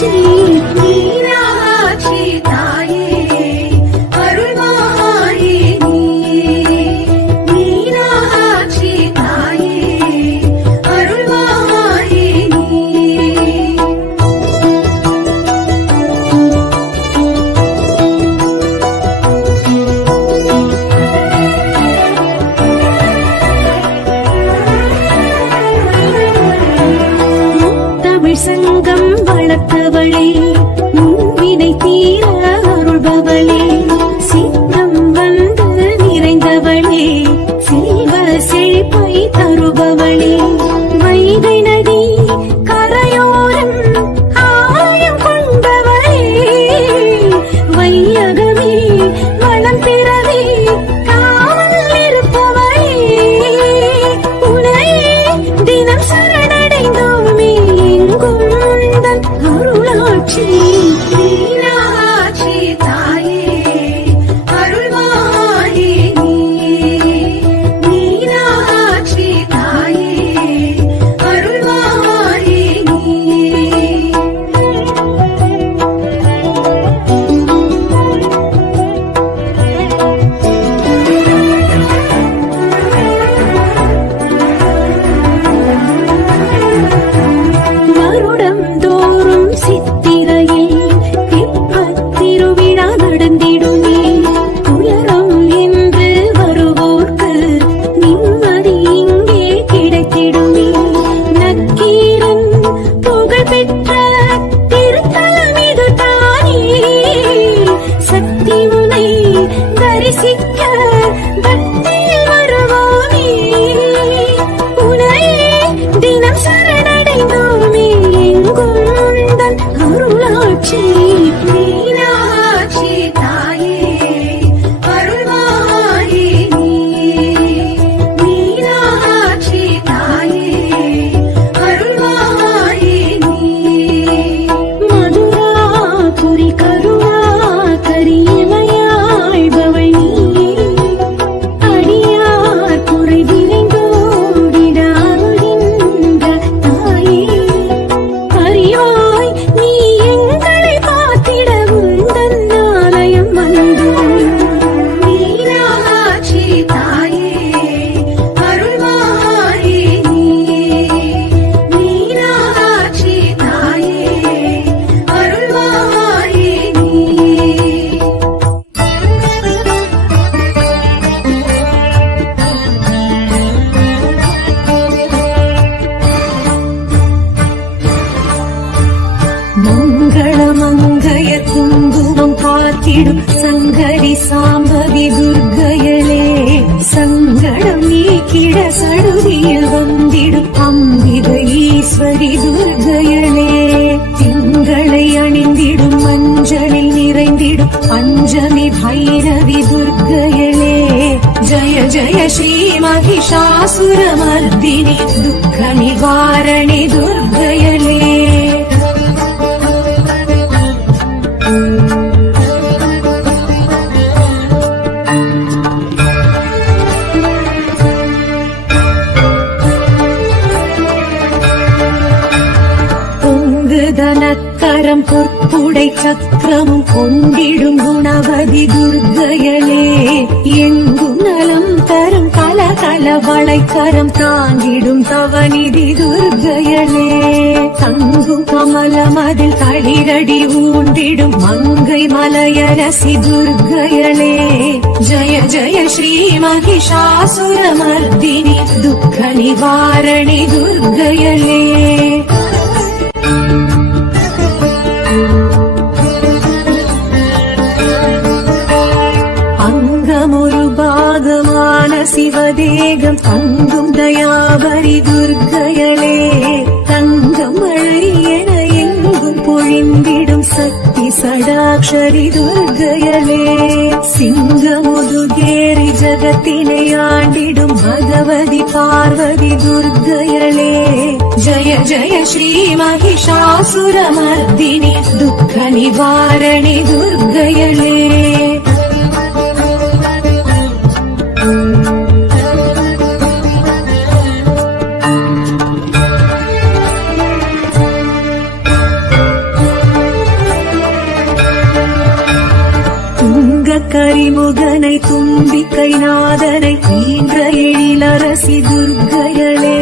அருளாட்சி மீனாட்சி தாயே அருள்வாயே நீயே மீனாட்சி தாயே அருள்வாயே நீயே தமிழ் சங்கம் வளர்த்தவளே முன்வினை தீர அருள்பவளே சித்தம் வந்து நிறைந்தவளே செல்வ செழிப்பை தருபவளே வைகை நதி கரையோரம் ஆலயம் கொண்டவளே வையகமே வளம் பெறவே காவல் இருப்பவளே உனையே தினம் சரணடைந்தோமே எங்கும் உந்தன் அருளாட்சி மீனாட்சி தாயே அருள்வாயே நீயே மீனாட்சி தாயே அருள்வாயே நீயே வருடம் தோறும் சித்திரையில் தெப்பத் திருவிழா நடந்திடுமே துயரம் என்று வருவோர்க்கு நிம்மதி இங்கே கிடைத்திடுமே நக்கீரன் புகழ் பெற்ற திருத்தலம் இது தானே சக்தி உனை தரிசிக்க பக்தியில் வருவோமே உனையே தினம் சரணடைந்தோமே எங்கும் உந்தன் அருளாட்சி மீனாட்சி தாயே அருள்வாயே நீயே மீனாட்சி தாயே அருள்வாயே நீயே மதுராபுரி கருவா கரியமையாழ்பவள் நீயே அடியார் குறை விரைந்தோடிட அருள்கின்ற தாயே அறிவாய் நீ எங்களை பார்த்திட உந்தன் ஆலயம் வந்தோம் மீனாட்சி தாயே அருள்வாயே நீயே மீனாட்சி தாயே அருள்வாயே நீயே மங்கள மங்கைய குங்குமம் காத்திடும் சங்கரி சாம்பவி துர்க்கையளே சங்கடம் நீக்கிட சடுதியில் வந்திடும் அம்பிகை ஈஸ்வரி துர்க்கையளே திங்களை அணிந்திடும் மஞ்சளில் நிறைந்திடும் பஞ்சமி பைரவி துர்க்கையளே ஜய ஜய ஸ்ரீ மகிஷாசுரமர்தினி துக்க நிவாரணி துர்க்கையளே தனக்கரம் பொற்புடை சக்கரமும் கொண்டிடும் குணவதி துர்க்கையளே எங்கும் நலம் தரும் கலகல வளைக்கரம் தாங்கிடும் தவநிதி துர்க்கையளே தங்கும் கமலமதில் களிரடி ஊண்டிடும் மங்கை மலையரசி துர்க்கையளே ஜய ஜய ஸ்ரீ மகிஷாசுரமர்தினி துக்க நிவாரணி துர்க்கையளே அங்கமொரு பாகமான சிவதேகம் தங்கும் தயாபரி துர்க்கையளே தங்கம் மழை என எங்கும் பொழிந்திடும் சக்தி சடாக்ஷரி துர்க்கையளே சிங்கமுதுகேரி ஜகத்தினை ஆண்டிடும் பகவதி பார்வதி துர்க்கையளே ஜய ஜய ஸ்ரீ மகிஷாசுரமர்தினி துக்க நிவாரணி துர்க்கையளே கரிமுகனை தும்பிக்கை நாதனை ஈன்ற எழிலரசி துர்க்கையளே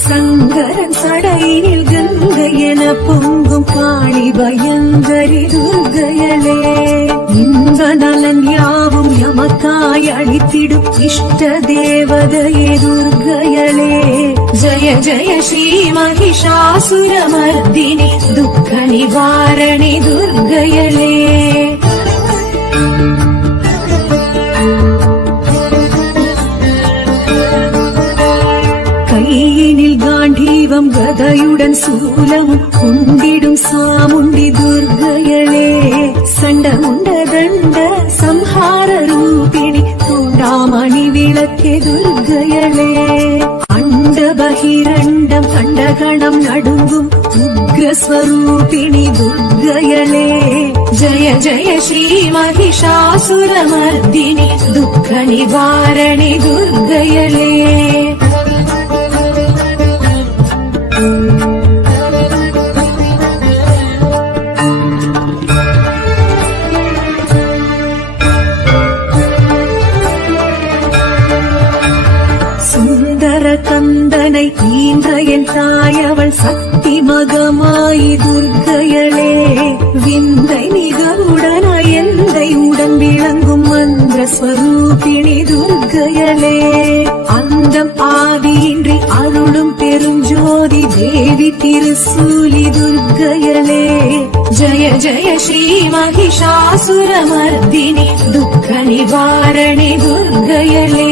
சங்கரன் சடையில் கங்கை என பொங்கும் காளி பயங்கரி துர்க்கையளே இன்ப நலன் யாவும் எமக்காய் அளித்திடும் இஷ்ட தேவதையே துர்க்கையளே ஜய ஜய ஸ்ரீ மகிஷாசுரமர்தினி துக்க நிவாரணி துர்க்கையளே கையினில் காண்டீவம் கதையுடன் சூலமும் குண்டிடும் சாமுண்டி துர்க்கையளே சண்டமுண்ட தண்ட சம்ஹார ரூபிணி தூண்டாமணி விளக்கே துர்க்கையளே அண்ட பகிரண்டம் கண்டகணம் நடுங்கும் உக்ரஸ்வரூபிணி துர்க்கையளே ஜய ஜய ஸ்ரீ மகிஷாசுரமர்தினி துக்க நிவாரணி துர்க்கையளே கந்தனை ஈன்ற என் தாயவள் சக்தி மகமாயி துர்க்கையளே விந்தை மிகவுடனாய் எந்தை உடன் விளங்கும் மந்திர ஸ்வரூபிணி துர்க்கையளே அந்தம் ஆதியின்றி அருளும் பெருஞ்சோதி தேவி திருசூலி துர்க்கையளே ஜய ஜய ஸ்ரீ மகிஷாசுரமர்தினி துக்க நிவாரணி துர்க்கையளே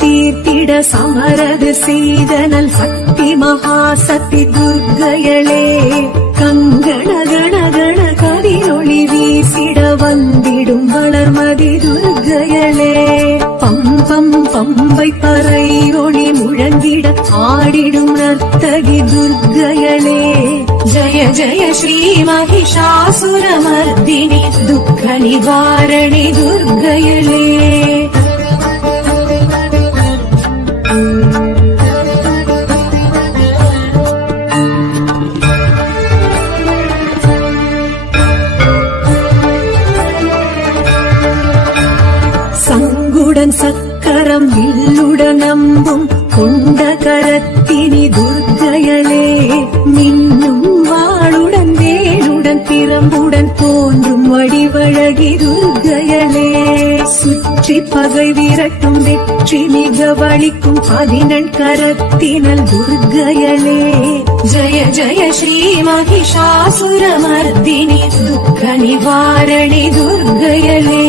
தீர்த்திட சமரது செய்தனல் சக்தி மகாசக்தி துர்க்கையளே கங்கண கண கண கதிரொளி வீசிட வந்திடும் வளர்மதி துர்க்கையளே பம்பம் பம்பை பறை ஒளி முழங்கிட ஆடிடும் நர்த்தகி துர்க்கையளே ஜய ஜய ஸ்ரீ மகிஷாசுரமர்தினி துக்க நிவாரணி துர்க்கையளே சங்குடன் சக்கரம் வில்லுடன் நம்பும் கொண்ட கரத்தினி துர்க்கையளே மின்னும் வாளுடன் வேலுடன் பிரம்புடன் தோன்றும் வடிவழகி துர்க்கையளே சுற்றி பகை விரட்டும் வெற்றி மிக வலிக்கும் 11 கரத்தினல் துர்க்கையளே ஜய ஜய ஸ்ரீ மகிஷாசுரமர்தினி துக்க நிவாரணி துர்க்கையளே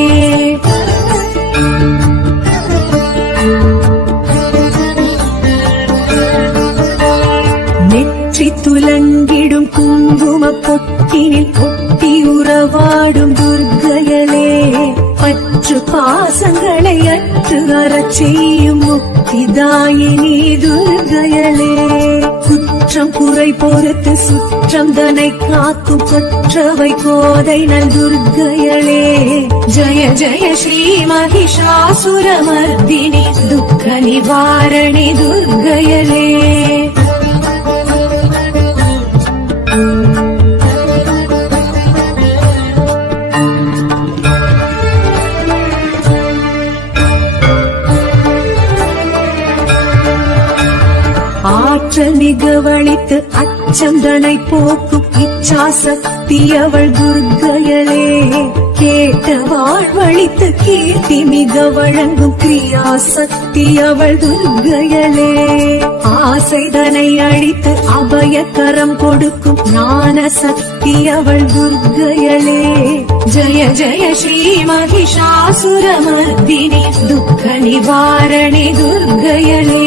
நெற்றி துலங்கிடும் குங்கும பொட்டினில் பொட்டி உறவாடும் துர்க்கையளே பற்று பாசங்களை அற்று அறச் செய்யும் முக்திதாயினி துர்க்கையளே குற்றம் குறை பொறுத்து சுற்றம் தனை காக்கும் கொற்றவை கோதை நல் துர்க்கையளே ஜய ஜய ஸ்ரீ மகிஷாசுரமர்தினி துக்க நிவாரணி துர்க்கையளே ஆற்றல் மிகவழித்து அச்சந்தனை போக்கும் இச்சாசக்தி அவள் துர்க்கையளே கேட்ட வாழ்வழித்து கீர்த்தி மிக வழங்கும் கிரியாசக்தி அவள் துர்க்கையளே ஆசைதனை அழித்து அபயக்கரம் கொடுக்கும் ஞான சக்தி அவள் துர்க்கையளே ஜய ஜய ஸ்ரீ மகிஷாசுரமர்தினி துக்க நிவாரணி துர்க்கையளே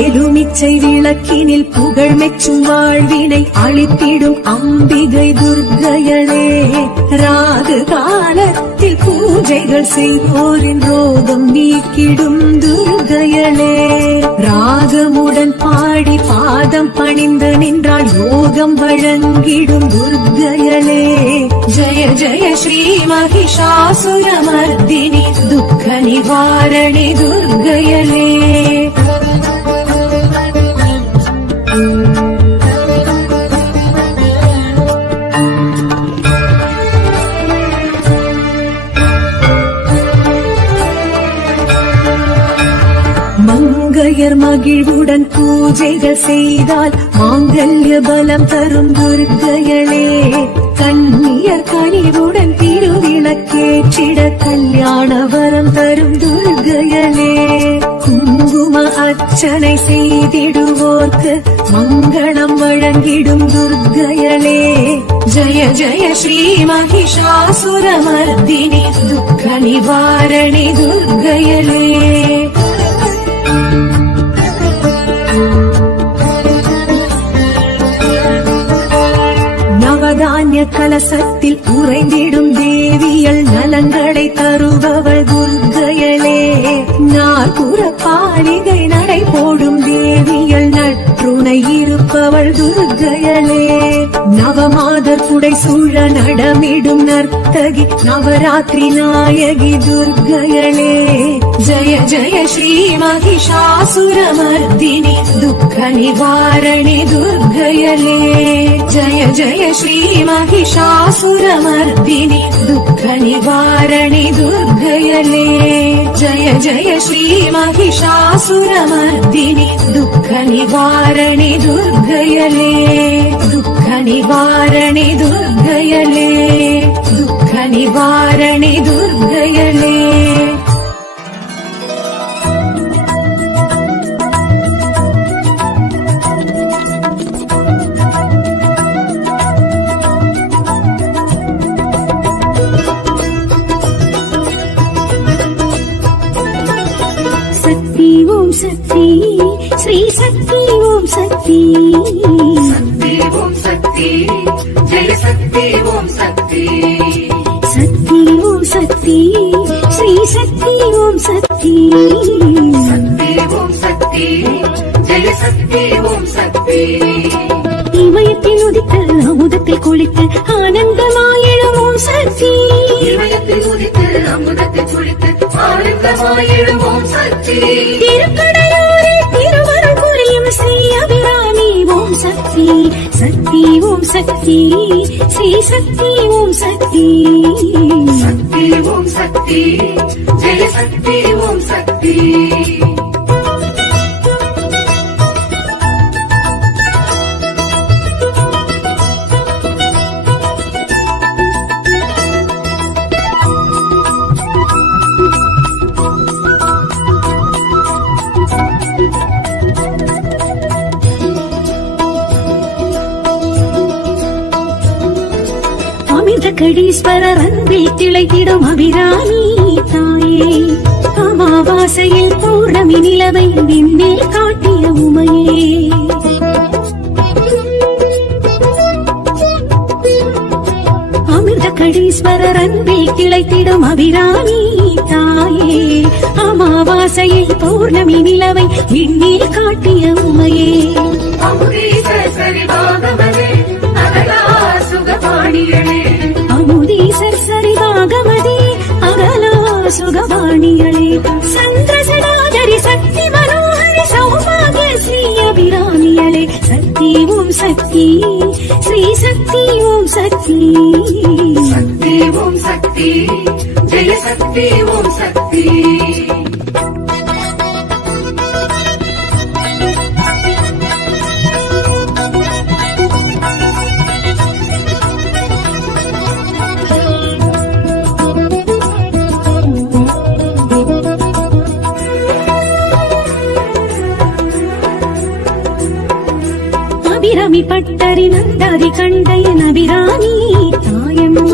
எலுமிச்சை விளக்கினில் புகழ் மெச்சும் வாழ்வினை அளித்திடும் அம்பிகை துர்க்கையளே ராகு காலத்தில் பூஜைகள் செய்வோரின் ரோகம் நீக்கிடும் துர்க்கையளே ராகமுடன் பாட திருவடி பாதம் பணிந்து நின்றாள் யோகம் வழங்கிடும் துர்க்கையளே. ஜெய ஜெய ஸ்ரீ மகிஷாசுரமர்தினி துக்க நிவாரணி துர்க்கையளே. மங்கையர் மகிழ்வுடன் பூஜைகள் செய்தால் மாங்கல்ய பலம் தரும் துர்க்கையளே. கன்னியர் கனிவுடன் திருவிளக்கேற்றிட கல்யாண வரம் தரும் துர்க்கையளே. குங்கும அர்ச்சனை செய்திடுவோர்க்கு மங்களம் வழங்கிடும் துர்க்கையளே. ஜெய ஜெய ஸ்ரீ மகிஷாசுரமர்தினி துக்க நிவாரணி துர்க்கையளே. நவதானிய கலசத்தில் உறைந்திடும் தேவியல் நலங்களை தருபவள் துர்க்கையளே. நாற்புற பாலிகை நடை போடும் தேவியல் நற்றுணை இருப்பவள் துர்க்கையளே. நவமாதர் குடை சூழ நடமிடும் நர்த்தகி நவராத்திரி நாயகி துர்க்கையளே. ஜெய ஜெய ஸ்ரீ மகிஷாசுரமர்தினி துக்க நிவாரணி துர்க்கையளே. ஜெய ஜெய ஸ்ரீ மகிஷாசுரமர்தினி துக்க நிவாரணி துர்க்கையளே. ஜெய ஜெய ஸ்ரீ மகிஷாசுரமர்தினி துக்க நிவாரணி துர்க்கையளே. துக்க நிவாரணி துர்க்கையளே. துக்க நிவாரணி துர்க்கையளே. சக்தி ஸ்ரீ சக்தி ஓம் சக்தி. சக்தி ஓம் சக்தி ஜெய சக்தி ஓம் சக்தி. சக்தி ஓம் சக்தி ஸ்ரீ சக்தி ஓம் சக்தி. சக்தி ஓம் சக்தி ஜெய சக்தி ஓம் சக்தி. இமயத்தில் உதித்த அமுதத்தில் குளித்து ஆனந்தமாயிடும் ஓம் சக்தி. இமயத்தில் உதித்து அமுதத்தில் குளித்து ஆனந்தமாயிடும் ஓம் சக்தி. திருக்கடையூரில் திருவருள் புரியும் ஸ்ரீ அபிராமி ஓம் சக்தி. சக்தி ஓம் சக்தி ஸ்ரீ சக்தி ஓம் சக்தி. சக்தி ஓம் சக்தி ஜெய சக்தி ஓம் சக்தி. கடீஸ்வரர் அன்பில் திளைத்திடும் அபிராமி தாயே. அமாவாசையில் பௌர்ணமி நிலவை விண்ணில் காட்டிய உமையே. அமிர்த கடீஸ்வரர் அன்பில் திளைத்திடும் அபிராமி தாயே. அமாவாசையில் பௌர்ணமி நிலவை விண்ணில் காட்டிய உமையே. அமுதீசர் சரிவாகமதே அகலா சுகபாணியளே. அமுதீசர் சரிவாகமதே அகலா சுகபாணியளே. சந்திரசடாதரி சக்தி மனோஹரி சௌபாகிய ஸ்ரீ அபிராமியளே. சக்தி ஓம் சக்தி ஸ்ரீ சக்தி ஓம் சக்தி. சக்தி ஓம் சக்தி ஜெய சக்தி ஓம் சக்தி. அபிராமி பட்டரி நந்தாதி கண்டையன் அபிராமி தாயம்மா.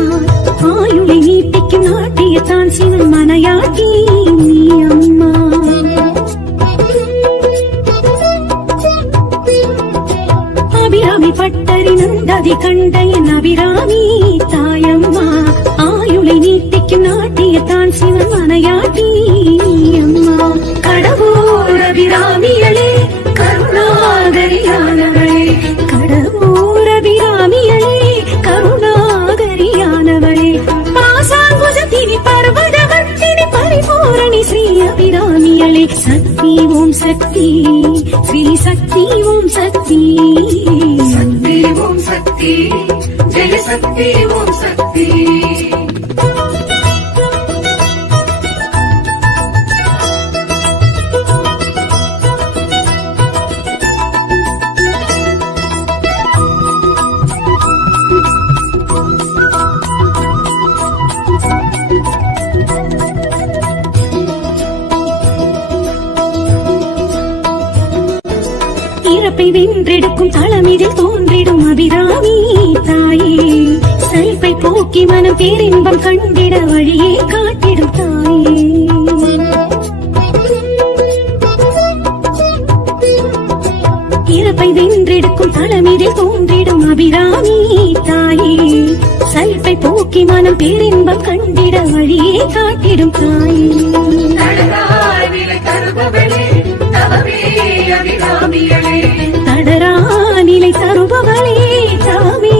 ஆயுளை நீட்டிக்கும் நாட்டிய தான் சிவன் மனையாட்டி நீ அம்மா. அபிராமி பட்டரி நந்தாதி கண்டையன் அபிராமி தாயம்மா. ஆயுளை நீட்டிக்கும் நாட்டிய தான் சிவன் மனையாட்டி நீ அம்மா. கடவுள் அபிராமியளே கருணாக ஸ்ரீ சக்தி ஓம் சக்தி சக்தி ஓம் சக்தி ஜெய சக்தி ஓம் சக்தி இறப்பை வென்றெடுக்கும் தளமிதில் தோன்றிடும் அபிராமி தாயே சலிப்பை போக்கி மனம் பேரின்பம் கண்டிட வழியே காட்டிடும் தாயே இறப்பை வென்றெடுக்கும் தளமிதில் தோன்றிடும் அபிராமி தாயே சலிப்பை போக்கி மனம் பேரின்பம் கண்டிட வழியே காட்டிடும் தாயே தடராய் நிலை தருபவளே தவமே அபிராமியளே தடரா நிலை தருபவளே தாவே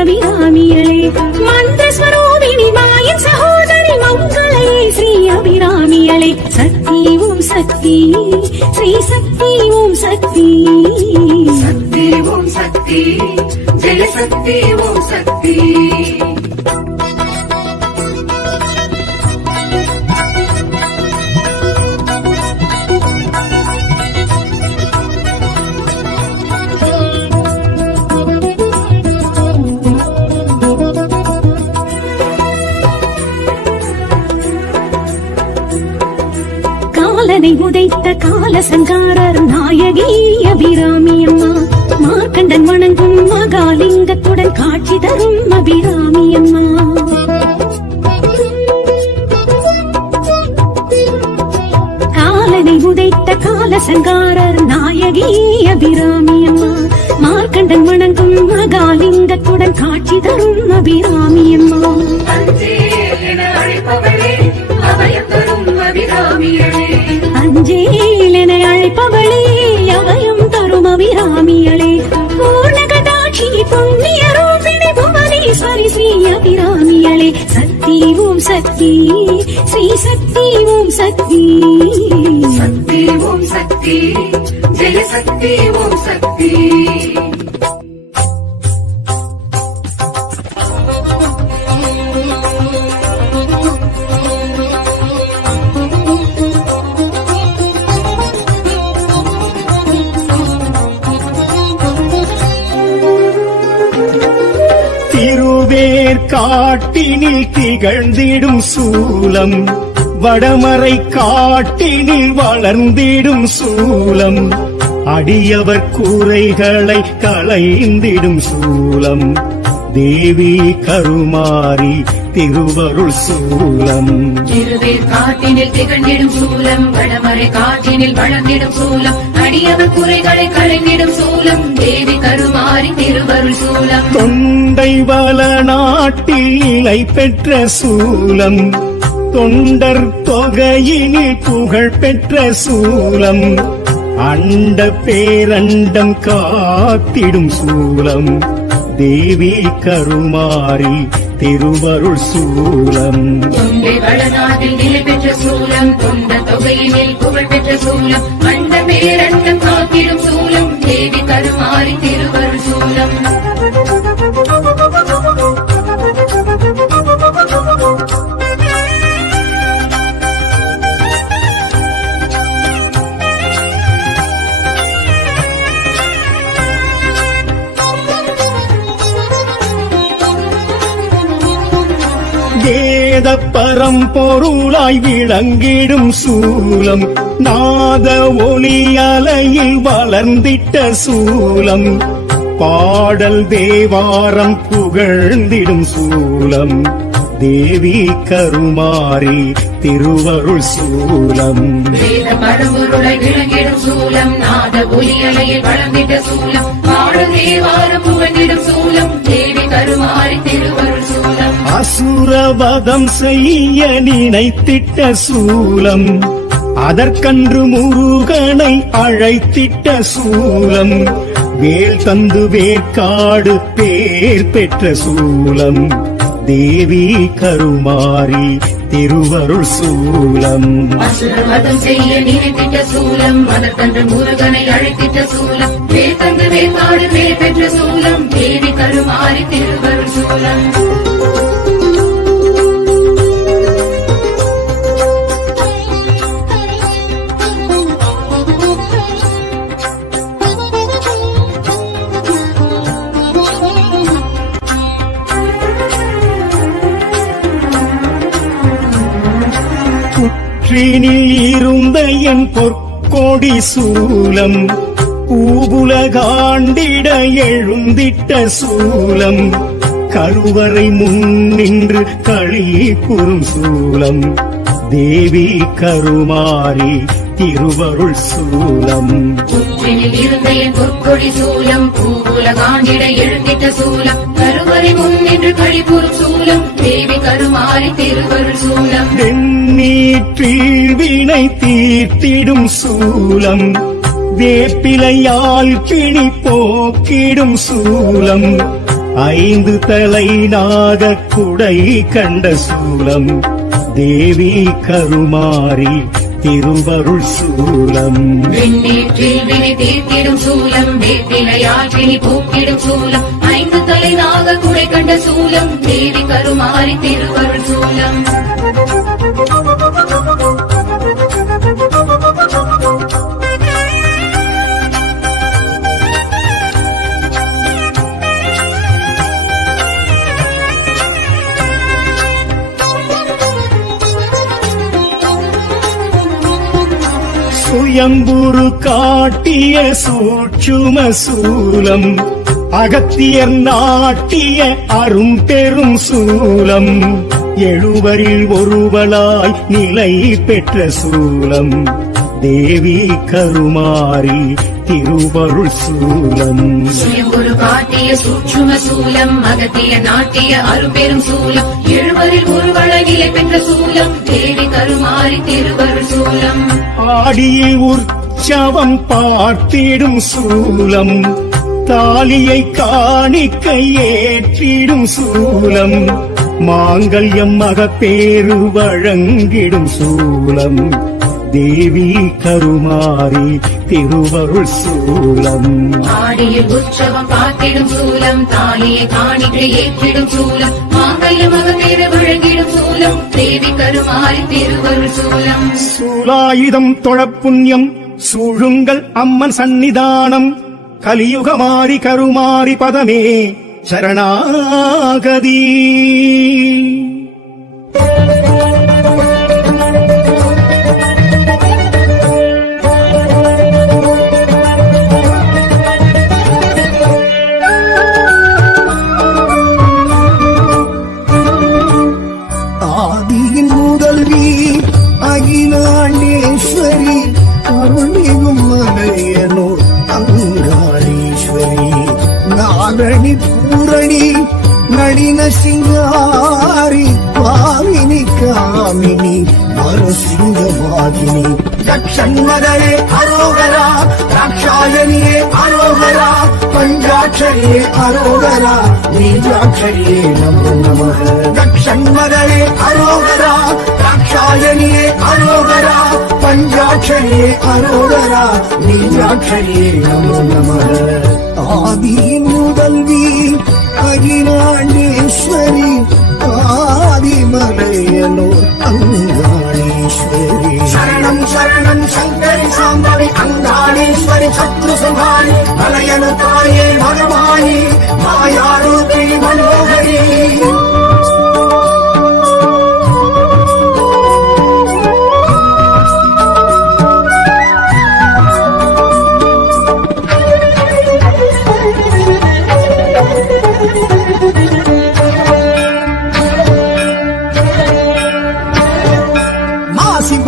அபிராமியளே மந்திரஸ்வரூபிணி மாயின் சகோதரி மங்களே ஸ்ரீ அபிராமியளே சக்தி ஓம் சக்தி ஸ்ரீ சக்தி ஓம் சக்தி சக்தி ஓம் சக்தி ஜெய சக்தி ஓம் சக்தி காலனை உதைத்த கால சங்காரர் நாயகி அபிராமி அம்மா மார்க்கண்டன் வணங்கும் மகாலிங்கத்துடன் காட்சி தரும் அபிராமி அம்மா காலனை உதைத்த கால சங்காரர் நாயகி அபிராமி அம்மா மார்க்கண்டன் வணங்கும் மகாலிங்கத்துடன் காட்சி தரும் அபிராமி அம்மா அஞ்சேல் என அழைப்பவளே அபயம் தரும் அபிராமியளே அஞ்சேல் என அழைப்பவளே அபயம் தரும் அபிராமியளே பூர்ணகடாட்சி புண்ணிய ரூபிணி புவனேஸ்வரி ஸ்ரீ அபிராமியளே சக்தி ஓம் சக்தி ஸ்ரீ சக்தி ஓம் சக்தி சக்தி ஓம் சக்தி ஜெய சக்தி ஓம் சக்தி காட்டினில் திகழ்ந்திடும் சூலம் வடமறை காட்டினில் வளர்ந்திடும் சூலம் அடியவர் கூரைகளை களைந்திடும் சூலம் தேவி கருமாரி திருவருள் சூலம் திருவேர் காட்டினில் திகழ்ந்திடும் சூலம் வடமறை காட்டினில் வளர்ந்திடும் சூலம் அடியவர் குறைகளை களைந்திடும் சூலம் தேவி கருமாரி திருவருள் சூலம் தொண்டை வள நாட்டில் நிலை பெற்ற சூலம் தொண்டர் தொகையினில் புகழ் பெற்ற சூலம் அண்ட பேரண்டம் காத்திடும் சூலம் தேவி கருமாரி திருவருள் சூலம் தொண்டை வளநாட்டில் நிலை பெற்ற சூலம் தொண்ட தொகையினில் புகழ் பெற்ற சூலம் அண்ட பேரண்டம் காத்திடும் சூலம் தேவி கருமாரி திருவருள் சூலம் வேத பரம்பொருளாய் விளங்கிடும் சூலம் நாத ஒளி அலையில் வளர்ந்திட்ட சூலம் பாடல் தேவாரம் புகழ்ந்திடும் சூலம் தேவி கருமாரி திருவருள் சூலம் வேத பரம்பொருளாய் விளங்கிடும் சூலம் நாத ஒலியலையில் வளர்ந்திட்ட சூலம் பாடல் தேவாரம் புகழ்ந்திடும் சூலம் தேவி கருமாரி திருவருள் சூலம் அசுரவதம் செய்ய நினைத்திட்ட சூலம் அதற்கன்று முருகனை அழைத்திட்ட சூலம் வேல் தந்து வேற்காடு பேர் பெற்ற சூலம் தேவி கருமாரி திருவருள் சூலம். அசுரவதம் செய்ய நினைத்திட்ட சூலம், அதற்கன்று முருகனை அழைத்திட்ட சூலம், வேதந்து வேதாடு வேல் பெற்ற சூலம், தேவி கருமாறி திருவருள் சூலம். புற்றினில் இருந்த என் பொற்கொடி சூலம், பூவுலகாண்டிட எழுந்திட்ட சூலம், கருவறை முன்னின்று களி கூறும் சூலம், தேவி கருமாரி திருவருள் சூலம். புற்றினில் இருந்த என் பொற்கொடி சூலம், பூவுலகாண்டிட எழுந்திட்ட சூலம், கருவறை முன்னின்று கழிபுறும் சூலம், தேவி கருமாறி திருவருள் சூலம். வெண்ணீற்றில் வினை தீர்த்திடும் சூலம், வேப்பிலையால் கிணி போக்கிடும் சூலம், 5 தலை நாக குடை கண்ட சூலம், தேவி கருமாரி திருவருள் சூலம். வெண்ணீற்றில் வினை தீர்த்திடும் சூலம், வேப்பிலையால் கிணி போக்கிடும் சூலம், 5 தலை நாக குடை கண்ட சூலம், தேவி கருமாறி திருவருள் சூலம். சுயம்புரு காட்டிய சூட்சும சூலம், அகத்தியர் நாட்டிய அரும்பெரும் சூலம், 70 ஒருவளாய் நிலை பெற்ற சூலம், தேவி கருமாரி திருவருள் சூலம். சுயம்புரு காட்டிய சூட்சும சூலம், அகத்திய நாட்டிய அரும்பெரும் சூலம், 70 ஒருவளாய் நிலை பெற்ற சூலம், தேவி கருமாறி திருவருள் சூலம். ஆடியில் உற்சவம் பார்த்திடும் சூலம், தாலியை காணிக்கை ஏற்றிடும் சூலம், மாங்கல்யம் மகப்பேறு வழங்கிடும் சூலம், தேவி கருமாரி திருவருள் சூலம். ஆடியில் உற்சவம் பார்த்திடும் சூலம், தாலியை காணிக்கை ஏற்றிடும் சூலம், மாங்கல்யம் மகப்பேறு வழங்கிடும் சூலம், தேவி கருமாறி திருவருள் சூலம். சூலாயுதம் தொழப்புண்ணியம் சூழுங்கள் அம்மன் சந்நிதானம், கலியுகமாரி கருமாரி பதமே சரணாகதி. ஆதியின் முதல்வி அகிலாண்டேஸ்வரி, அருள்மிகும் மலையனூர் அங்காளீஸ்வரி, நாரணி பூரணி நளின சிங்காரி, பாவினி காமினி மறுசிங்கவாகினி, தட்சண்மதரே அரோகரா, தாட்சாயணியே அரோகரா, பஞ்சாட்சரியே அரோகரா, நீஜாட்சரியே நமோ நமः. தட்சண்மதரே அரோகரா, தாட்சாயணியே அரோகரா, பஞ்சாட்சரியே அரோகரா, நீஜாட்சரியே நமோ நமः. ஆதியின் முதல்வி அகிலாண்டேஸ்வரி, ஆதிமலையனூர் அங்காளீஸ்வரி, சரணம் சரணம் சங்கரி சாம்பவி அங்காளீஸ்வரி, சத்ரு சுகாரி மலையனு தாயே மகமாயி, மாயாரூபி மனோகரி.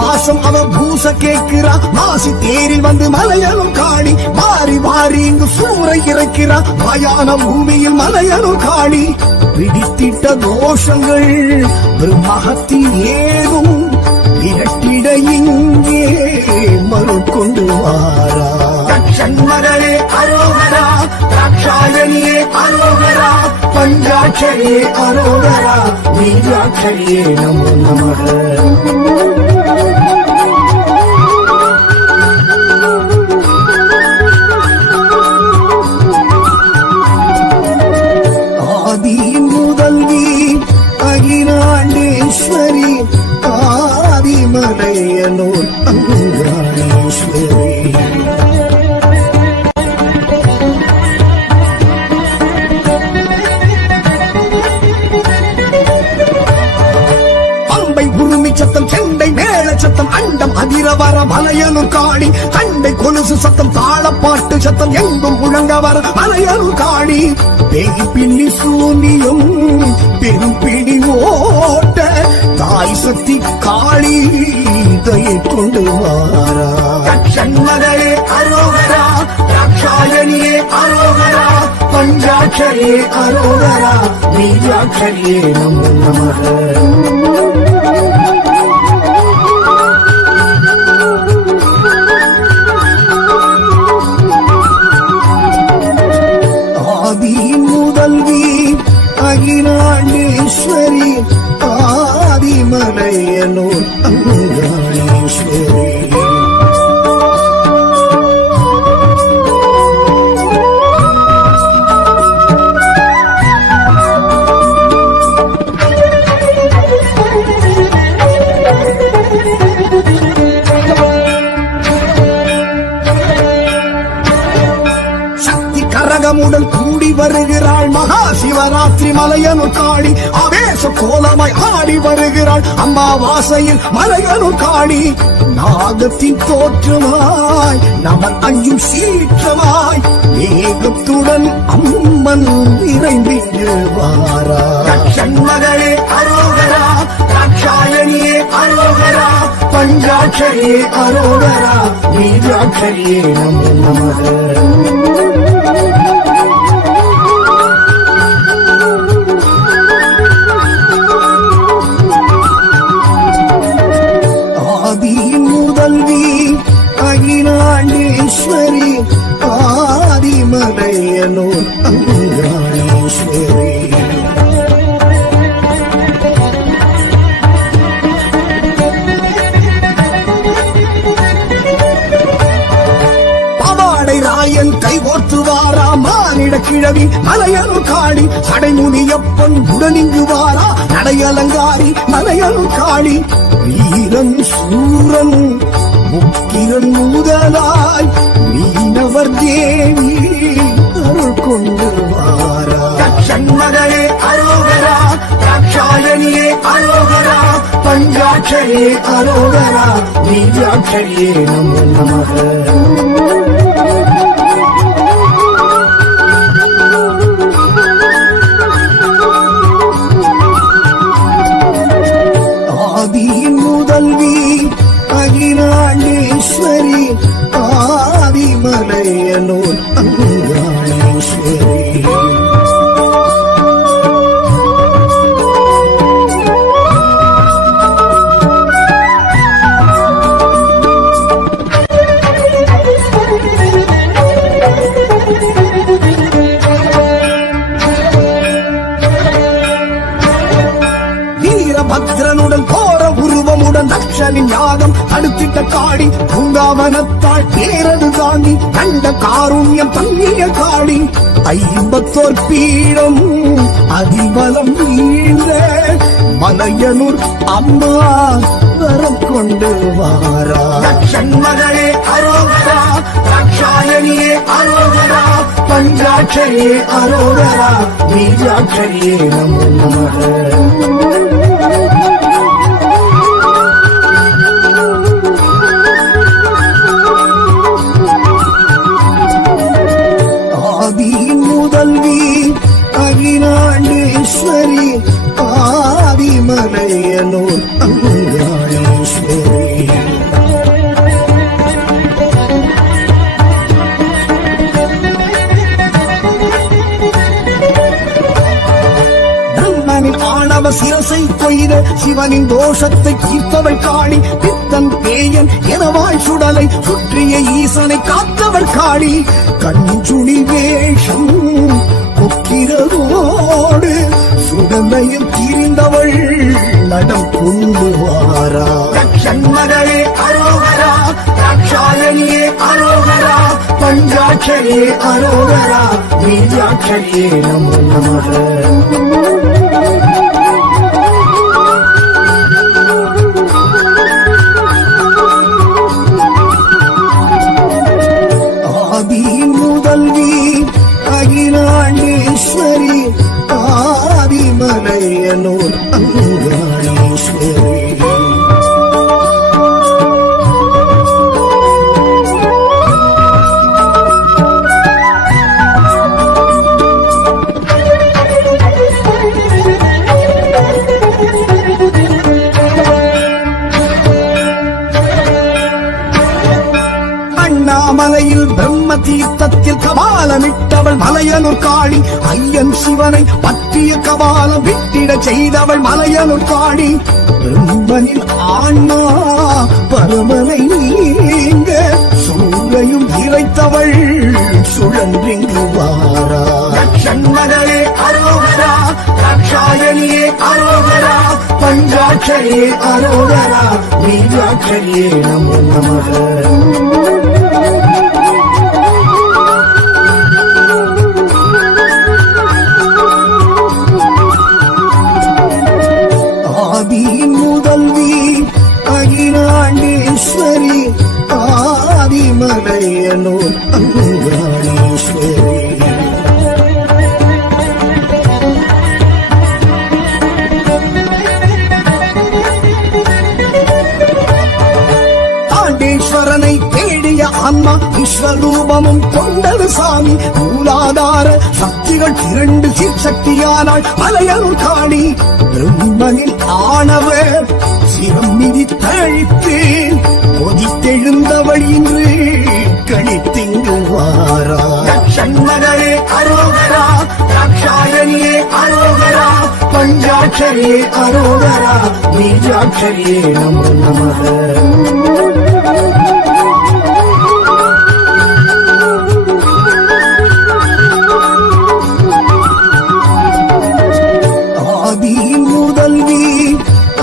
மாசம் அவ பூச கேட்கிறா, மாசி தேரில் வந்து மலையனும் காணி, வாரி வாரி இங்கு சூறை இறக்கிறா, மாயான பூமியில் மலையனும் காணி, பிடித்திட்ட தோஷங்கள் பிரம்மகத்தில் ஏதும் இரட்டிட இங்கே மறுக்கொண்டு வாரா. தட்சண்மதரே அரோகரா, தாட்சாயணியே அரோகரா, பஞ்சாட்சரியே அரோகரா பீஜாட்சரியே நமோ நமக. அகிலாண்டேஸ்வரி ஆதிமலையனூர் அங்காளேஸ்வரி. பம்பை உருமி சத்தம், செண்டை மேல சத்தம், அண்டம் அதிரவர மலையனூர் காளி. கண்டை கொலுசு சத்தம், தாளப்பாட்டு சத்தம், எங்கும் முழங்க வர மலையனூர் காளி. பேய் பின்னி சூனியும் பெரும் பிடி ஓட்ட தாய் சக்தி காளி தையை கொண்டு வாரா. சண்மகளே அரோகரா ராட்சாயணியே அரோகரா பஞ்சாட்சரியே அரோகரா பீஜாட்சரியே நமோ நமக. அகிலாண்டேஸ்வரி ஆதிமலையனூர் அங்காளேஸ்வரி. கரகமுடன் கூடி வருகிறாள் மகா சிவராத்திரி மலையனூர் காளி. ஆவேச கோலமாய் ஆடி வருகிறாள் அம்மாவாசையில் மலையனூர் காளி. நாகத்தின் தோற்றமாய் நமன் அஞ்சும் சீற்றமாய் ஏகத்துடன் அம்மன் நிறைந்திங்கு வாரா. சண்மகளே அரோகரா ராட்சாயணியே அரோகரா பஞ்சாட்சரியே அரோகரா பீஜாட்சரியே நமோ நமக. அகிலாண்டேஸ்வரி ஆதிமலையனூர் அங்காளேஸ்வரி. பவாடை ராயன் கை ஓட்டுவாரா மானிட கிழவி மலையனூர் காளி. சடைமுனியப்பன் உடனிங்கு வாரா நடையலங்காரி மலையனூர் காளி. வீரன் சூரன் முக்கிரன் முதலாய் மீனவர் தேவி அருள் கொண்டு வாரா. சண்மகளே அரோகரா ராட்சாயணியே அரோகரா பஞ்சாட்சரியே அரோகரா பீஜாட்சரியே நமோ நமக. அகிலாண்டேஸ்வரி ஆதிமலையனூர் அங்காளேஸ்வரி. வீரபத்ரனுடன் கோர உருவமுடன் தக்ஷனின் யாகம் அடுத்திட்ட காளி. பூங்காவனத்தாள் பேரது தாண்டி கண்ட காருண்யம் தங்கிய காளி. 54 பீடம் அதிபலம் வீழ்ந்த மலையனூர் அம்மா வரம் கொண்டு வாரா. சண்மகளே அரோகரா ராட்சாயணியே அரோகரா பஞ்சாட்சரியே அரோகரா பீஜாட்சரியே நமோ நமக. அகிலாண்டேஸ்வரி ஆதிமலையனூர் அங்காளேஸ்வரி. பிரம்மனின் ஆணவ சிரசை கொய்த சிவனின் தோஷத்தை தீர்த்தவள் காளி. பித்தன் பேயன் எனவாய் சுடலை சுற்றிய ஈசனை காத்தவள் காளி. கஞ்சுளி வேஷம் கொக்கிறதோள் அலையும் திரிந்தவள் நடம் கொண்டு வாரா. ஷண்மகளே அரோகரா, தாட்சாயணியே அரோகரா, பஞ்சாட்சரியே அரோகரா, பீஜாட்சரியே நமோ நமः. அகிலாண்டேஸ்வரி ஆதிமலையனூர் அங்காளீஸ்வரி. அண்ணாமலையில் பிரம்ம தீர்த்தத்தில் கபாலமிட்டவள் மலையனூர் காளி. ஐயன் சிவனை பற்றிய கபாலம் விட்டிட செய்தவள் மலையனூர் காளி. பிரம்மனின் ஆன்மா பரமனை நீங்க சூரையும் இறைத்தவள் சுழன்றிங்கு வாரா. ஷண்மகளே அரோகரா, தாட்சாயணியே அரோகரா, பஞ்சாட்சரியே அரோகரா, பீஜாட்சரியே நமோ நமः. ஆதியின் முதல்வி அகிலாண்டேஸ்வரி ஆதிமலையனூர் அங்காளீஸ்வரி. ஆண்டேஸ்வரனை தேடிய ஆன்மா விஸ்வரூபமும் கொண்டது சாமி. மூலாதார சக்திகள் 2 சீர்சக்தியானாள் மலையனூர் காளி. பிரம்மனின் ஆணவ சிரம் மிதித்தழித்து கொதித்தெழுந்தவள் இன்று கணித்திங்கு வாரா. ஷண்மகளே அரோகரா, தாட்சாயணியே அரோகரா, பஞ்சாட்சரியே அரோகரா, பீஜாட்சரியே நமோ நமः.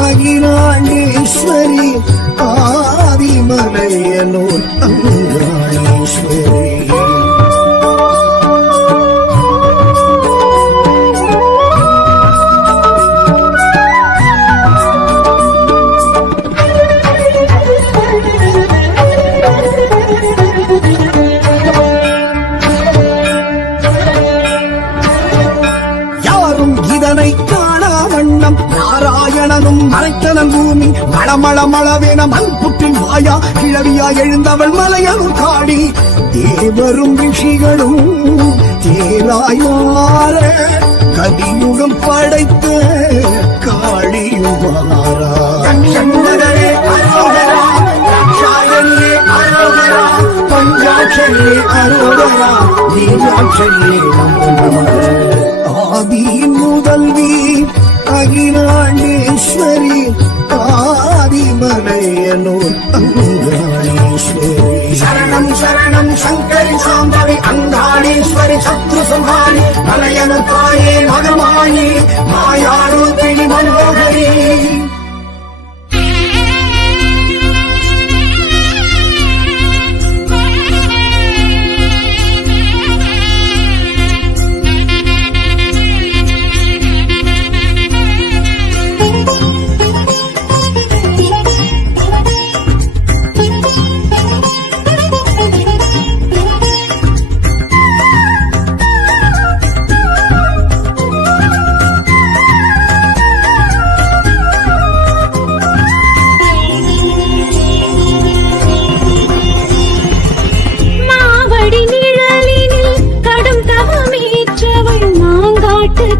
அகிலாண்டேஸ்வரி ஆதிமலையனூர் அங்காளீஸ்வரி. யாரும் இதனை காணா வண்ணம் நாராயணனும் மறைத்தனன் பூமி. மளமளமளவென மண் புற்றின் மாயா கிழவியா எழுந்தவள் மலையனூர் காளி. தேவரும் ரிஷிகளும் தேராய் மாற கலியுகம் படைத்த காளியும் வாரா. ஷண்மகளே அரோகரா, தாட்சாயணியே அரோகரா, பஞ்சாட்சரியே அரோகரா, பீஜாட்சரியே நமோ நமः. ஆதியின் முதல்வி அகிலாண்டேஸ்வரி ஆதிமலையனூர் அங்காளீஸ்வரி. சரணம் சரணம் சங்கரி சாம்பவி அங்காளீஸ்வரி சத்ரு சம்ஹாரி. மலையனூர் தாயே மகமாயி மாயாரூபிணி மனோகரி.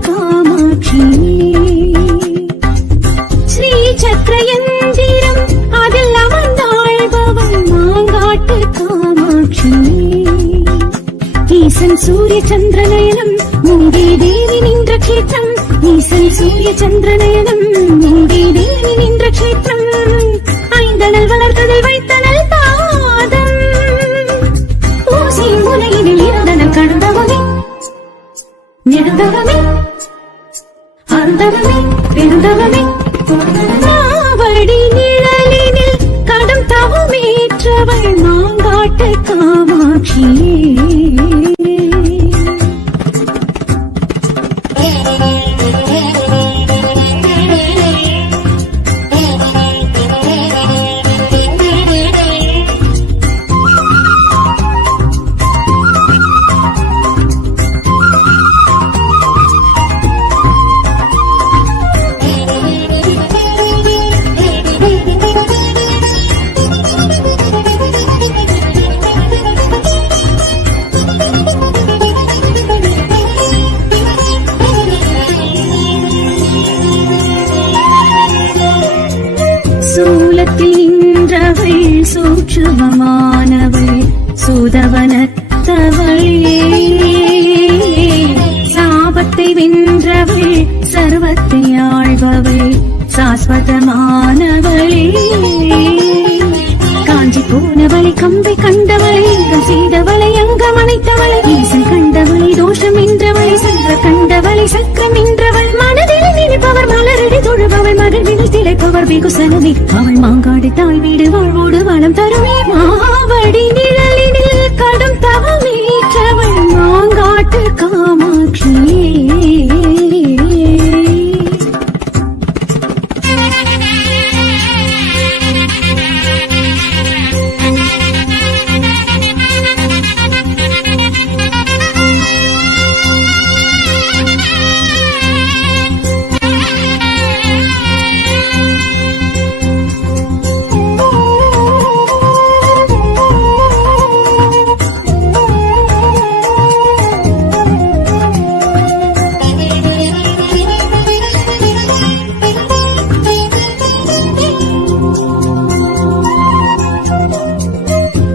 காமாட்சி ஸ்ரீ சக்கரயந்திரம் அதில் அமர்ந்தாழ்பவள் மாங்காட்டு காமாட்சி. ஈசன் சூரிய சந்திரநயனம் மூங்கி தேவி நின்ற க்ஷேத்திரம். ஈசன் சூரிய சந்திரநயனம் மூங்கி தேவி நின்ற க்ஷேத்திரம். ஐந்தனல் வளர்த்ததில் வைத்தனல் பாதம் ஊசி முனையினில் இருந்தனல் கடந்தவமே நெடுந்தவமே அருள் பெருந்தவமே பெருந்தவமே நாவடி நிழலினில் கடும் தவமேற்றவள் மாங்காட்டு காமாட்சியே சூலத்தில் நின்றவள் சூட்சுமமானவள் சூதவனத்தவளே சாபத்தை வென்றவள் சர்வத்தை ஆழ்பவள் சாஸ்வதமானவளே காஞ்சி போனவளை கம்பை கண்டவளை எங்கம் செய்தவளை அங்கம் அணைத்தவளை ஈசன் கண்டவளை தோஷம் என்றவளை சென்ற கண்டவளை சக்கரம் என்றவள் மனதில் நினைப்பவர் மலரடி தொழுபவள் மகிழ்வில் திளைப்பவர் வெகுசனமே அவள் மாங்காடு தாய் வீடு வாழ்வோடு வளம் தருமே மாவடி நிழலினில் கடும் தவமேற்றவள் மாங்காட்டு காமாட்சியே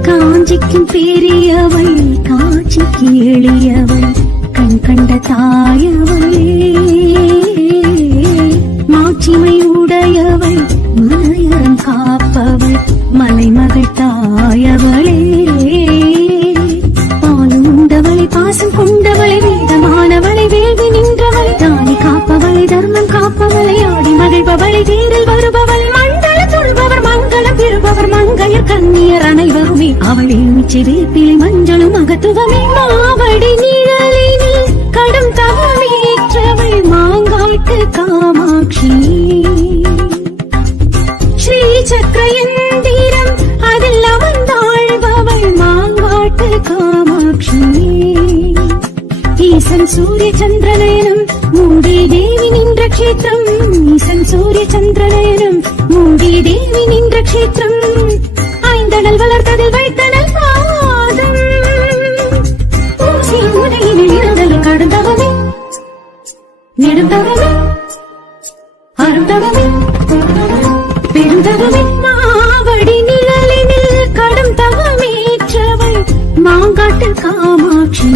காஞ்சிக்கும் பெரியவள் காட்சிக்கு எளியவள் கண் கண்ட தாயவளே மாட்சிமை உடையவள் மலையறம் காப்பவள் மலைமகள் தாயவளே பாலும் உண்டவளை பாசம் கொண்டவளை வேதமானவளை வேள்வி நின்றவளை தானி காப்பவளை தர்மம் காப்பவளை ஆடி மகிழ்பவளை தேரில் வருபவள் மண்டல தொழுபவர் மங்களம் பெறுபவர் மங்கையர் கண்ணியர் அனைவருமே அவளே மிச்சை வேப்பிலை மஞ்சளும் மகத்துவமே மாவடி நிழலினில் கடும் தவமேற்றவள் மாங்காட்டு காமாட்சி ஸ்ரீ சக்கர எந்திரம் அதில் அமர்ந்தாழ்பவள் மாங்காட்டு காமாட்சி ஈசன் சூரிய சந்திரநயனம் மூடி தேவி நின்ற க்ஷேத்திரம் ஈசன் சூரிய சந்திரநயனம் மூடி தேவி நின்ற க்ஷேத்திரம் ஐந்தடல் வளர்த்ததில் வைத்தனல் பாதம் ஊசி உதயினில் இருந்தல் கடந்தவமே நெடுந்தவமே அருந்தவமே பெருந்தவமே மாவடி நிழலினில் கடும் தவமேற்றவள் மாங்காட்டு காமாட்சி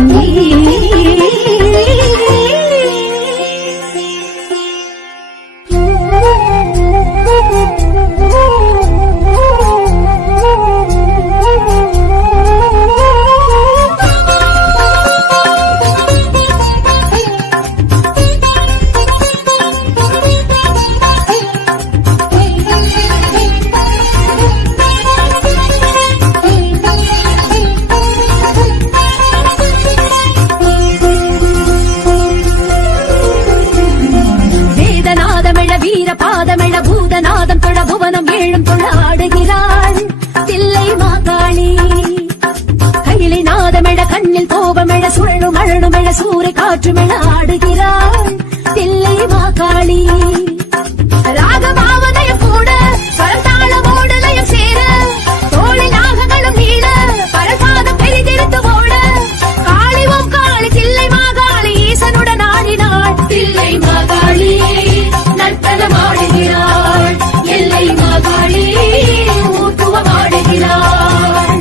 பாதமெழ பூதநாதம் தொழ புவனம் ஏழும் தொழ ஆடுகிறாள் தில்லை மாகாளி கையிலை நாதமெழ கண்ணில் கோபமெழ சுழலும் அழனுமெழ சூறை காற்றுமெழ ஆடுகிறாள் தில்லை மாகாளி ராகமாவதயம் கூட பரந்தாளமோடு லயம் சேர தோழி நாகங்களும் நீள பரசாதம் பெரிதிருத்து ஓட காளிவோம் காளி தில்லை மாகாளி ஈசனுடன் ஆடினாள் தில்லை மாகாளி நர்த்தனமாடுகிறாள் எல்லை மாகாளி ஊர்த்துவமாடுகிறாள்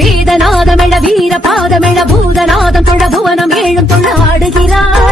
வேதநாதமெழ வீர பாதமெழ பூதநாதம் தொழ புவனம் ஏழும் தொழ ஆடுகிறாள்